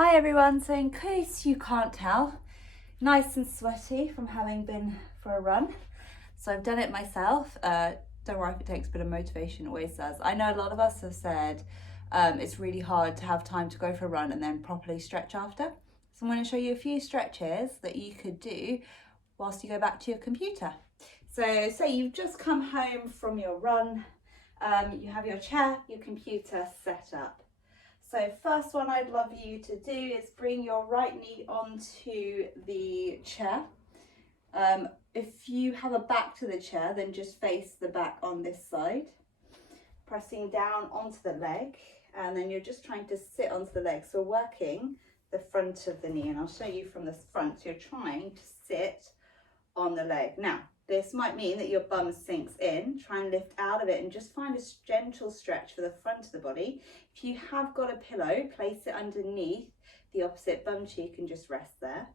Hi everyone, so in case you can't tell, nice and sweaty from having been for a run. So I've done it myself. Don't worry if it takes a bit of motivation, it always does. I know a lot of us have said it's really hard to have time to go for a run and then properly stretch after. So I'm going to show you a few stretches that you could do whilst you go back to your computer. So say you've just come home from your run, you have your chair, your computer set up. So first one I'd love you to do is bring your right knee onto the chair. If you have a back to the chair, then just face the back on this side. Pressing down onto the leg, and then you're just trying to sit onto the leg. So working the front of the knee, and I'll show you from the front. So you're trying to sit on the leg. Now, this might mean that your bum sinks in. Try and lift out of it and just find a gentle stretch for the front of the body. If you have got a pillow, place it underneath the opposite bum cheek and just rest there.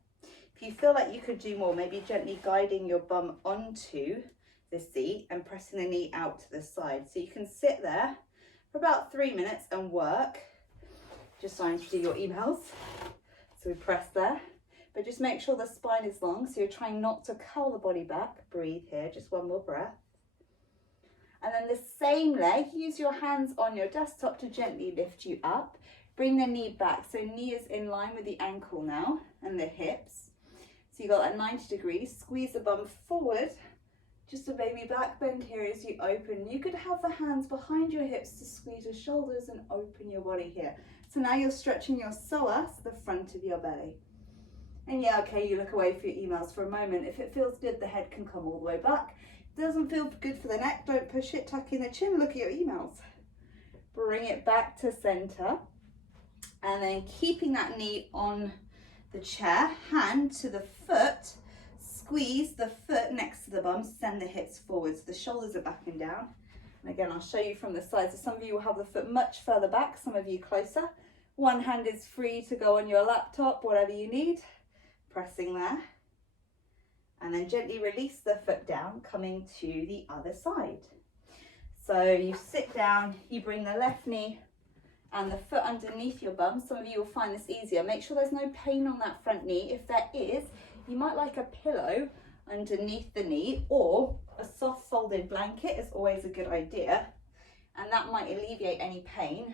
If you feel like you could do more, maybe gently guiding your bum onto the seat and pressing the knee out to the side. So you can sit there for about 3 minutes and work. Just starting to do your emails. So we press there. But just make sure the spine is long, so you're trying not to curl the body back. Breathe here, just one more breath. And then the same leg, use your hands on your desktop to gently lift you up. Bring the knee back, so knee is in line with the ankle now, and the hips. So you got that 90 degrees, squeeze the bum forward, just a baby back bend here as you open. You could have the hands behind your hips to squeeze your shoulders and open your body here. So now you're stretching your psoas, the front of your belly. And yeah, okay, you look away for your emails for a moment. If it feels good, the head can come all the way back. If it doesn't feel good for the neck, don't push it, tuck in the chin, look at your emails. Bring it back to center. And then keeping that knee on the chair, hand to the foot, squeeze the foot next to the bum, send the hips forward. So the shoulders are back and down. And again, I'll show you from the side. So some of you will have the foot much further back, some of you closer. One hand is free to go on your laptop, whatever you need. Pressing there, and then gently release the foot down, coming to the other side. So you sit down, you bring the left knee and the foot underneath your bum. Some of you will find this easier. Make sure there's no pain on that front knee. If there is, you might like a pillow underneath the knee, or a soft folded blanket is always a good idea, and that might alleviate any pain.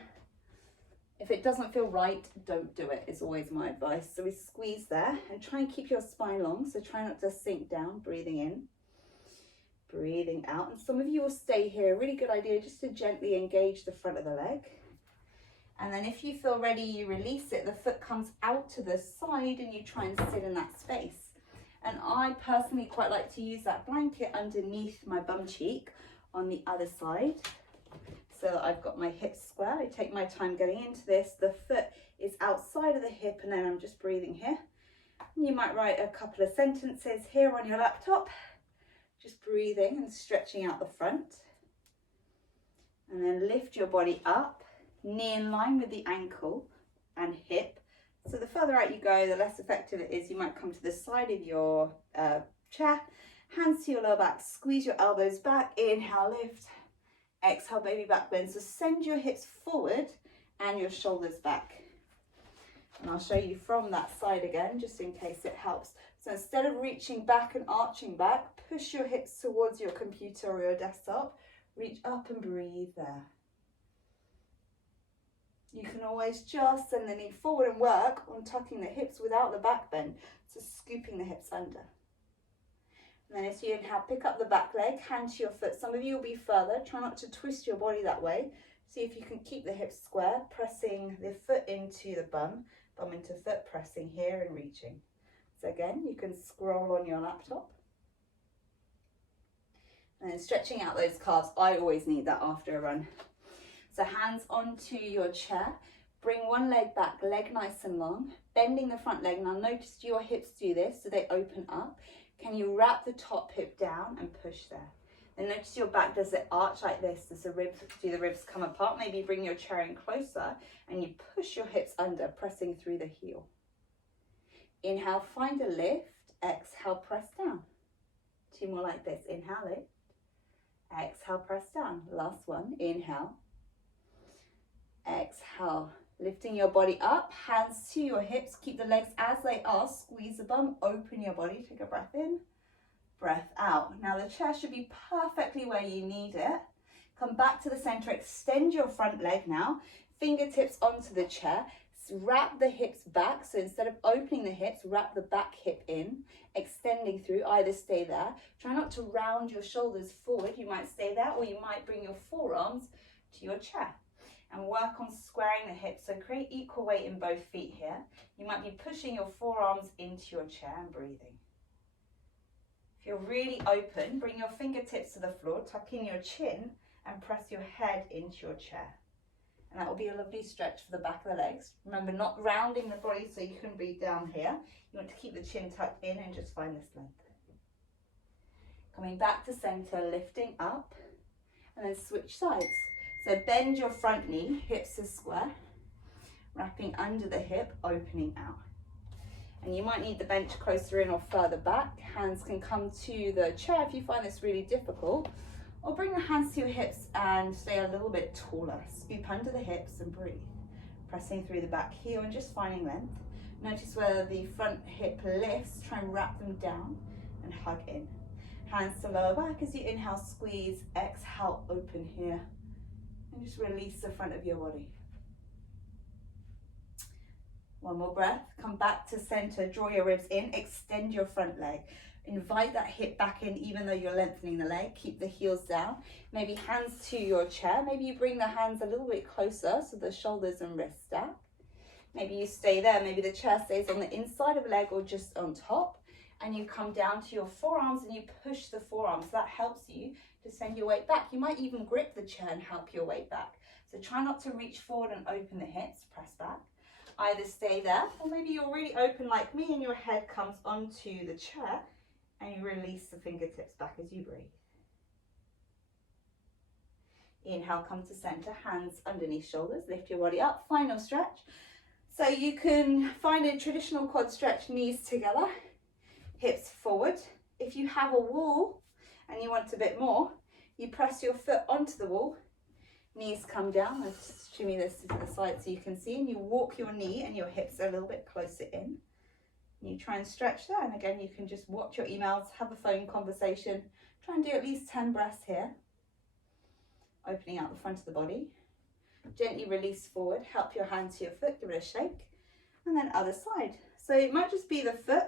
If it doesn't feel right, don't do it, is always my advice. So we squeeze there and try and keep your spine long. So try not to sink down, breathing in, breathing out. And some of you will stay here. A really good idea just to gently engage the front of the leg. And then if you feel ready, you release it. The foot comes out to the side and you try and sit in that space. And I personally quite like to use that blanket underneath my bum cheek on the other side, so that I've got my hips square. I take my time getting into this. The foot is outside of the hip, and then I'm just breathing here. And you might write a couple of sentences here on your laptop, just breathing and stretching out the front. And then lift your body up, knee in line with the ankle and hip. So the further out you go, the less effective it is. You might come to the side of your chair, hands to your lower back, squeeze your elbows back, inhale, lift. Exhale, baby back bend. So send your hips forward and your shoulders back. And I'll show you from that side again, just in case it helps. So instead of reaching back and arching back, push your hips towards your computer or your desktop. Reach up and breathe there. You can always just send the knee forward and work on tucking the hips without the back bend. So scooping the hips under. And then as you inhale, pick up the back leg, hand to your foot. Some of you will be further. Try not to twist your body that way. See if you can keep the hips square, pressing the foot into the bum into foot, pressing here and reaching. So again, you can scroll on your laptop. And then stretching out those calves. I always need that after a run. So hands onto your chair. Bring one leg back, leg nice and long. Bending the front leg. Now notice your hips do this, so they open up. Can you wrap the top hip down and push there? Then notice your back, does it arch like this? Does the ribs, do the ribs come apart? Maybe bring your chair in closer and you push your hips under, pressing through the heel. Inhale, find a lift. Exhale, press down. Two more like this. Inhale, lift. Exhale, press down. Last one. Inhale. Exhale, Lifting your body up, hands to your hips, keep the legs as they are, squeeze the bum, open your body, take a breath in, breath out. Now the chair should be perfectly where you need it. Come back to the center, extend your front leg now, fingertips onto the chair, wrap the hips back. So instead of opening the hips, wrap the back hip in, extending through, either stay there. Try not to round your shoulders forward, you might stay there, or you might bring your forearms to your chair. And work on squaring the hips, so create equal weight in both feet here. You might be pushing your forearms into your chair and breathing. If you're really open, bring your fingertips to the floor, tuck in your chin and press your head into your chair. And that will be a lovely stretch for the back of the legs. Remember, not rounding the body so you can breathe down here. You want to keep the chin tucked in and just find this length. Coming back to center, lifting up, and then switch sides. So bend your front knee, hips are square, wrapping under the hip, opening out. And you might need the bench closer in or further back. Hands can come to the chair if you find this really difficult, or bring the hands to your hips and stay a little bit taller. Scoop under the hips and breathe. Pressing through the back heel and just finding length. Notice where the front hip lifts, try and wrap them down and hug in. Hands to lower back as you inhale, squeeze, exhale, open here. And just release the front of your body. One more breath, come back to center, draw your ribs in, extend your front leg. Invite that hip back in even though you're lengthening the leg, keep the heels down. Maybe hands to your chair, maybe you bring the hands a little bit closer so the shoulders and wrists stack. Maybe you stay there, maybe the chair stays on the inside of the leg or just on top, and you come down to your forearms and you push the forearms. That helps you to send your weight back. You might even grip the chair and help your weight back. So try not to reach forward and open the hips, press back. Either stay there, or maybe you're really open like me and your head comes onto the chair and you release the fingertips back as you breathe. Inhale, come to center, hands underneath shoulders, lift your body up, final stretch. So you can find a traditional quad stretch, knees together, hips forward. If you have a wall and you want a bit more, you press your foot onto the wall, knees come down, assuming this is the side so you can see, and you walk your knee and your hips a little bit closer in. You try and stretch there, and again, you can just watch your emails, have a phone conversation, try and do at least 10 breaths here. Opening out the front of the body. Gently release forward, help your hand to your foot, give it a shake, and then other side. So it might just be the foot,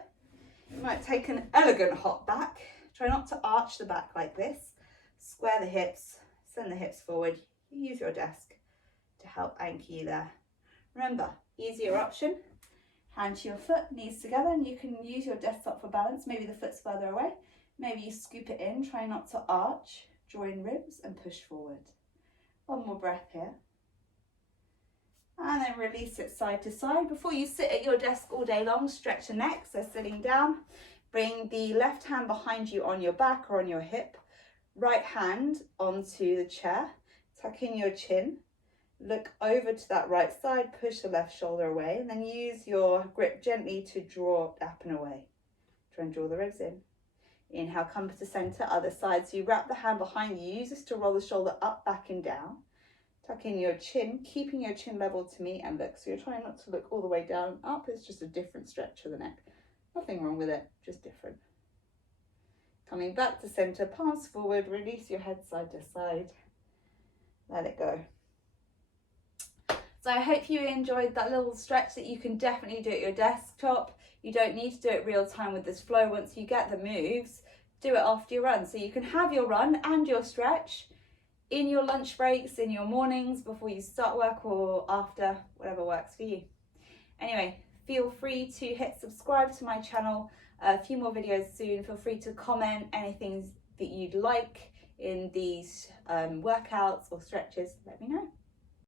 you might take an elegant hop back, try not to arch the back like this, square the hips, send the hips forward, use your desk to help anchor you there. Remember, easier option, hand to your foot, knees together, and you can use your desktop for balance, maybe the foot's further away, maybe you scoop it in, try not to arch, draw in ribs and push forward. One more breath here. And then release it side to side. Before you sit at your desk all day long, stretch the neck, so sitting down. Bring the left hand behind you on your back or on your hip. Right hand onto the chair. Tuck in your chin. Look over to that right side, push the left shoulder away, and then use your grip gently to draw up and away. Try and draw the ribs in. Inhale, come to center, other side. So you wrap the hand behind you. Use this to roll the shoulder up, back and down. Tuck in your chin, keeping your chin level to me and look. So you're trying not to look all the way down, up. It's just a different stretch of the neck. Nothing wrong with it, just different. Coming back to center, palms forward, release your head side to side. Let it go. So I hope you enjoyed that little stretch that you can definitely do at your desktop. You don't need to do it real time with this flow. Once you get the moves, do it after your run. So you can have your run and your stretch in your lunch breaks, in your mornings, before you start work or after, whatever works for you. Anyway, feel free to hit subscribe to my channel. A few more videos soon. Feel free to comment anything that you'd like in these workouts or stretches. Let me know.